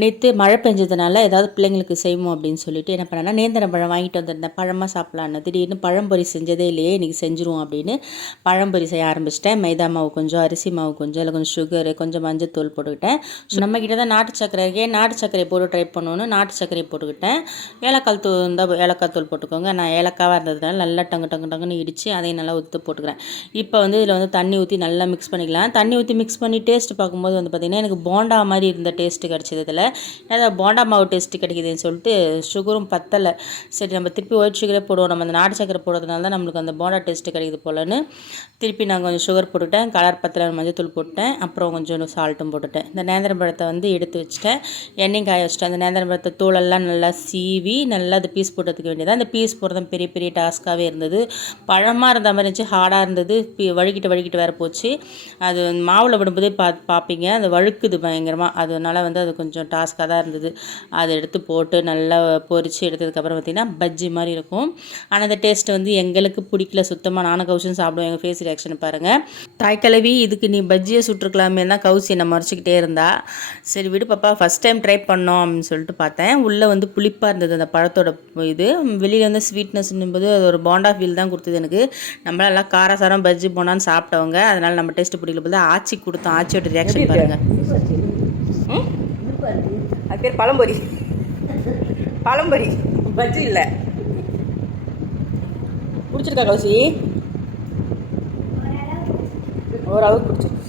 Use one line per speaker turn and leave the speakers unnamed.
நேற்று மழை பெஞ்சதுனால ஏதாவது பிள்ளைங்களுக்கு செய்வோம் அப்படின்னு சொல்லிட்டு என்ன பண்ணேன்னா நேந்திரம் பழம் வாங்கிட்டு வந்திருந்தேன். பழமாக சாப்பிட்லான்னு. திடீர்னு பழம்பொரி செஞ்சதே இல்லையே இன்றைக்கி செஞ்சுருவோம் அப்படின்னு பழம்பொரி செய்ய ஆரம்பிச்சிட்டேன். மைதா மாவு கொஞ்சம் அரிசி மாவு கொஞ்சம் இல்லை கொஞ்சம் சுகரு கொஞ்சம் மஞ்சத்தூள் போட்டுக்கிட்டேன். ஸோ நம்மக்கிட்ட தான் நாட்டு சர்க்கரை இருக்கே. நாட்டு சர்க்கரை போட்டு ட்ரை பண்ணணும்னு நாட்டு சர்க்கரை போட்டுக்கிட்டேன். ஏலக்காய் தூள் இருந்தால் ஏலக்காய் தூள் போட்டுக்கோங்க. நான் ஏலக்காவாக இருந்ததுனால நல்லா டங்கு டங்கு டங்குன்னு இடித்து அதையும் நல்லா ஊற்றி போட்டுக்கிறேன். இப்போ வந்து இதில் வந்து தண்ணி ஊற்றி நல்லா மிக்ஸ் பண்ணிக்கலாம். தண்ணி ஊற்றி மிக்ஸ் பண்ணி டேஸ்ட் பார்க்கும்போது வந்து பார்த்திங்கன்னா எனக்கு போண்டா மாதிரி இருந்த டேஸ்ட்டு கிடச்சது இதில். ஏன்னா போண்டா மாவு டேஸ்ட்டு கிடைக்குதுன்னு சொல்லிட்டு சுகரும் பத்தலை. சரி நம்ம திருப்பி ஒயிட் சுகரே போடுவோம். நம்ம அந்த நாட்டு சக்கரை போடுறதுனால தான் நம்மளுக்கு அந்த போண்டா டேஸ்ட்டு கிடைக்குது போலன்னு. திருப்பி நான் கொஞ்சம் சுகர் போட்டுட்டேன். கலர் பத்தலை மஞ்சத்தூள் போட்டுட்டேன். அப்புறம் கொஞ்சம் சால்ட்டும் போட்டுட்டேன். இந்த நேந்திரம் பழத்தை வந்து எடுத்து வச்சுட்டேன். எண்ணெய் காய வச்சுட்டேன். அந்த நேந்திரம் பழத்தை தூளெல்லாம் நல்லா சீவி நல்லா அது பீஸ் போட்டதுக்கு வேண்டியது? அந்த பீஸ் போடுறது பெரிய பெரிய டாஸ்க்காகவே இருந்தது. பழமாக இருந்த மாதிரி இருந்துச்சு. ஹார்டாக இருந்தது. பி- வழுக்கிட்டு வழுக்கிட்டு வேறு போச்சு. அது மாவில் விடும்போதே பா பார்ப்பீங்க அது வழுக்குது பயங்கரமாக அதனால வந்து அது கொஞ்சம் டாஸ்க்காக தான் இருந்தது. அதை எடுத்து போட்டு நல்லா பொரித்து எடுத்ததுக்கப்புறம் பார்த்திங்கன்னா பஜ்ஜி மாதிரி இருக்கும். ஆனால் அந்த டேஸ்ட் வந்து எங்களுக்கு பிடிக்கல. சுத்தமாக நானும் கௌஷன் சாப்பிடுவோம் எங்கள் ஃபேஸ் ரியாக்ஷன் பாருங்கள் தாய்க்கிழவி இதுக்கு நீ பஜ்ஜியை சுட்டுருக்கலாமே தான் கௌசி என்னை மறைச்சிக்கிட்டே இருந்தா. சரி விடு பாப்பா ஃபஸ்ட் டைம் ட்ரை பண்ணோம் அப்படின்னு சொல்லிட்டு பார்த்தேன். உள்ளே வந்து புளிப்பாக இருந்தது அந்த பழத்தோட இது. வெளியில் வந்து ஸ்வீட்னஸ்ன்னும் போது அது ஒரு பாண்டா ஃபீல் தான் கொடுத்தது எனக்கு. நம்மளெல்லாம் காரசாரம் பஜ்ஜி போனான்னு சாப்பிட்டவங்க அதனால் நம்ம டேஸ்ட் பிடிக்கல போது ஆச்சி கொடுத்தோம். ஆச்சியோட ரியாக்ஷன் பாருங்கள் ம்? அது பேர் பழம்பொரி. பழம்பொரி. பஜ்ஜி இல்லை. பிடிச்சிருக்கா கௌசி? ஓரளவுக்கு பிடிச்சி